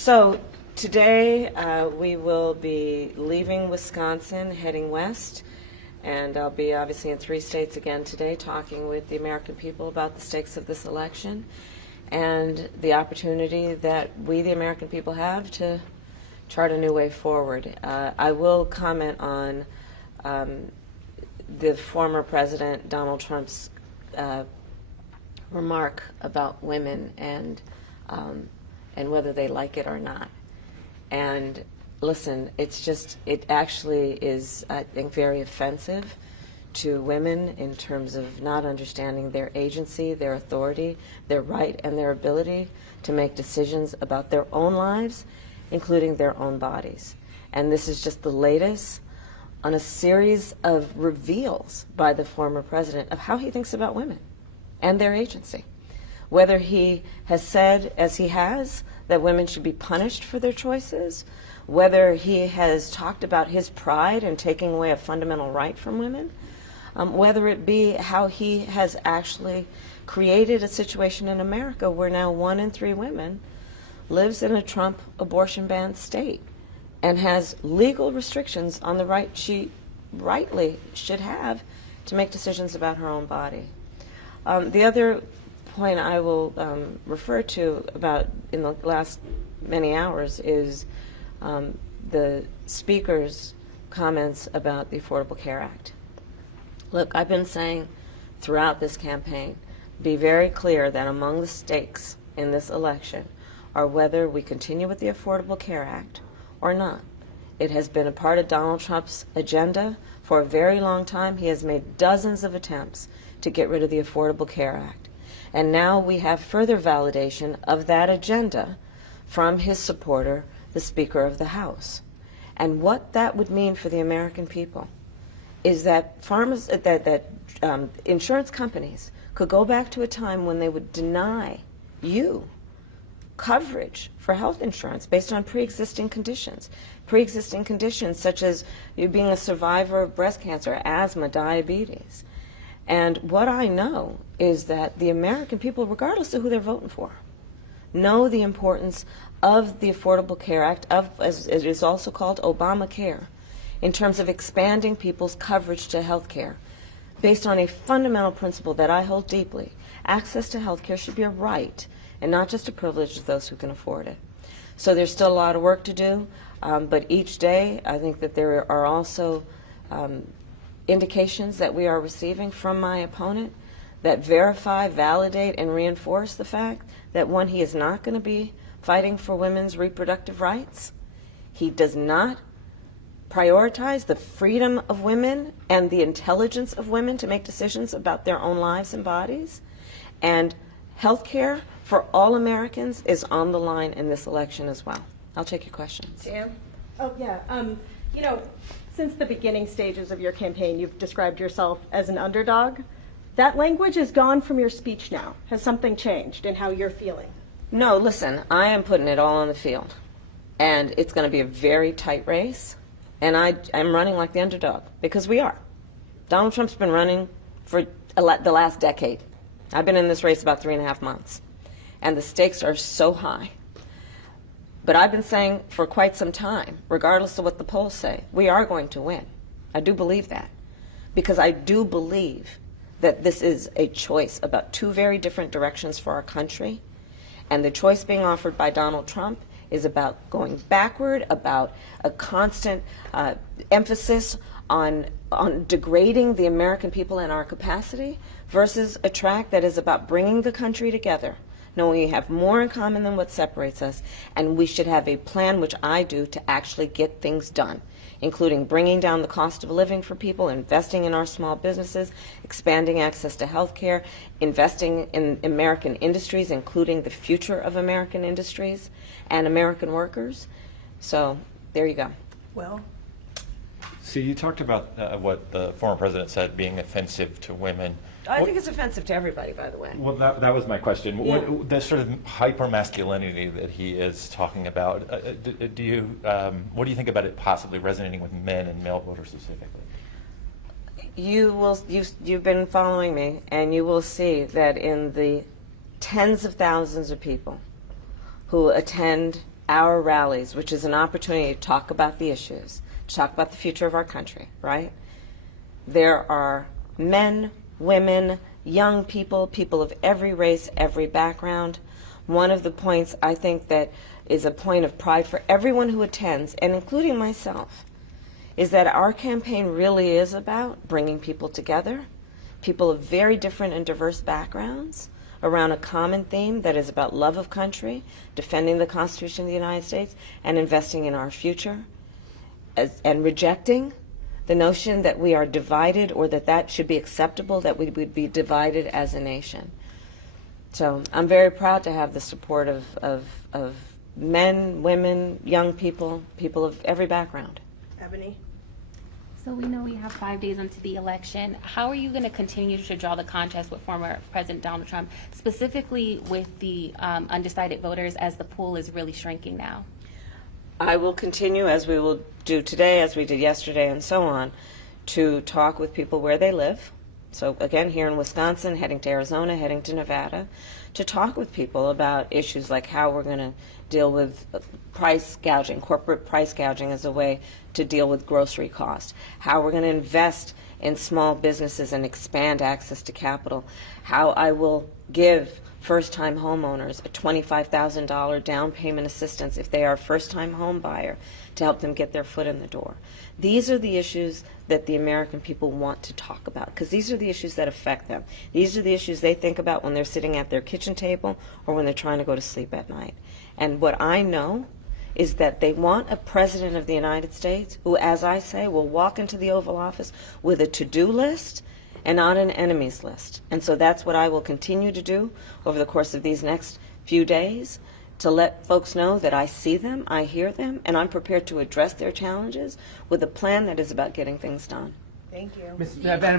So today we will be leaving Wisconsin, heading west, and I'll be obviously in 3 states again today talking with the American people about the stakes of this election and the opportunity that we, the American people, have to chart a new way forward. I will comment on the former President Donald Trump's remark about women and whether they like it or not. And listen, it actually is, I think, very offensive to women in terms of not understanding their agency, their authority, their right, and their ability to make decisions about their own lives, including their own bodies. And this is just the latest on a series of reveals by the former president of how he thinks about women and their agency. Whether he has said, as he has, that women should be punished for their choices, whether he has talked about his pride in taking away a fundamental right from women, whether it be how he has actually created a situation in America where now 1 in 3 women lives in a Trump abortion ban state and has legal restrictions on the right she rightly should have to make decisions about her own body. The other point I will refer to about in the last many hours is the Speaker's comments about the Affordable Care Act. Look, I've been saying throughout this campaign, be very clear that among the stakes in this election are whether we continue with the Affordable Care Act or not. It has been a part of Donald Trump's agenda for a very long time. He has made dozens of attempts to get rid of the Affordable Care Act. And now we have further validation of that agenda from his supporter, the Speaker of the House. And what that would mean for the American people is that insurance companies could go back to a time when they would deny you coverage for health insurance based on pre-existing conditions such as you being a survivor of breast cancer, asthma, diabetes. And what I know is that the American people, regardless of who they're voting for, know the importance of the Affordable Care Act, as it is also called Obamacare, in terms of expanding people's coverage to health care based on a fundamental principle that I hold deeply. Access to health care should be a right and not just a privilege to those who can afford it. So there's still a lot of work to do, but each day I think that there are also indications that we are receiving from my opponent that verify, validate, and reinforce the fact that, one, he is not going to be fighting for women's reproductive rights. He does not prioritize the freedom of women and the intelligence of women to make decisions about their own lives and bodies. And health care for all Americans is on the line in this election as well. I'll take your questions. Dan? Oh, yeah. You know, since the beginning stages of your campaign, you've described yourself as an underdog. That language is gone from your speech now. Has something changed in how you're feeling? No, listen, I am putting it all on the field. And it's going to be a very tight race. And I'm running like the underdog, because we are. Donald Trump's been running for the last decade. I've been in this race about 3.5 months. And the stakes are so high. But I've been saying for quite some time, regardless of what the polls say, we are going to win. I do believe that. Because I do believe that this is a choice about 2 very different directions for our country. And the choice being offered by Donald Trump is about going backward, about a constant emphasis on degrading the American people and our capacity, versus a track that is about bringing the country together, knowing we have more in common than what separates us, and we should have a plan, which I do, to actually get things done, including bringing down the cost of living for people, investing in our small businesses, expanding access to health care, investing in American industries, including the future of American industries and American workers. So there you go. Well, So you talked about what the former president said being offensive to women. I think it's offensive to everybody, by the way. Well, that was my question. Yeah. The sort of hyper-masculinity that he is talking about, what do you think about it possibly resonating with men and male voters specifically? You've been following me, and you will see that in the tens of thousands of people who attend our rallies, which is an opportunity to talk about the issues, to talk about the future of our country, right? There are men, women, young people, people of every race, every background. One of the points I think that is a point of pride for everyone who attends, and including myself, is that our campaign really is about bringing people together, people of very different and diverse backgrounds, around a common theme that is about love of country, defending the Constitution of the United States, and investing in our future, and rejecting the notion that we are divided or that should be acceptable, that we would be divided as a nation. So I'm very proud to have the support of men, women, young people, people of every background. Ebony? So we know we have 5 days until the election. How are you going to continue to draw the contrast with former President Donald Trump, specifically with the undecided voters, as the pool is really shrinking now? I will continue, as we will do today, as we did yesterday, and so on, to talk with people where they live. So again, here in Wisconsin, heading to Arizona, heading to Nevada, to talk with people about issues like how we're going to deal with price gouging, corporate price gouging as a way to deal with grocery costs, how we're going to invest in small businesses and expand access to capital, how I will give first-time homeowners a $25,000 down payment assistance if they are a first-time home buyer to help them get their foot in the door. These are the issues that the American people want to talk about, because these are the issues that affect them. These are the issues they think about when they're sitting at their kitchen table or when they're trying to go to sleep at night. And what I know is that they want a president of the United States who, as I say, will walk into the Oval Office with a to-do list and not an enemies list. And so that's what I will continue to do over the course of these next few days, to let folks know that I see them, I hear them, and I'm prepared to address their challenges with a plan that is about getting things done. Thank you. Ms. Madam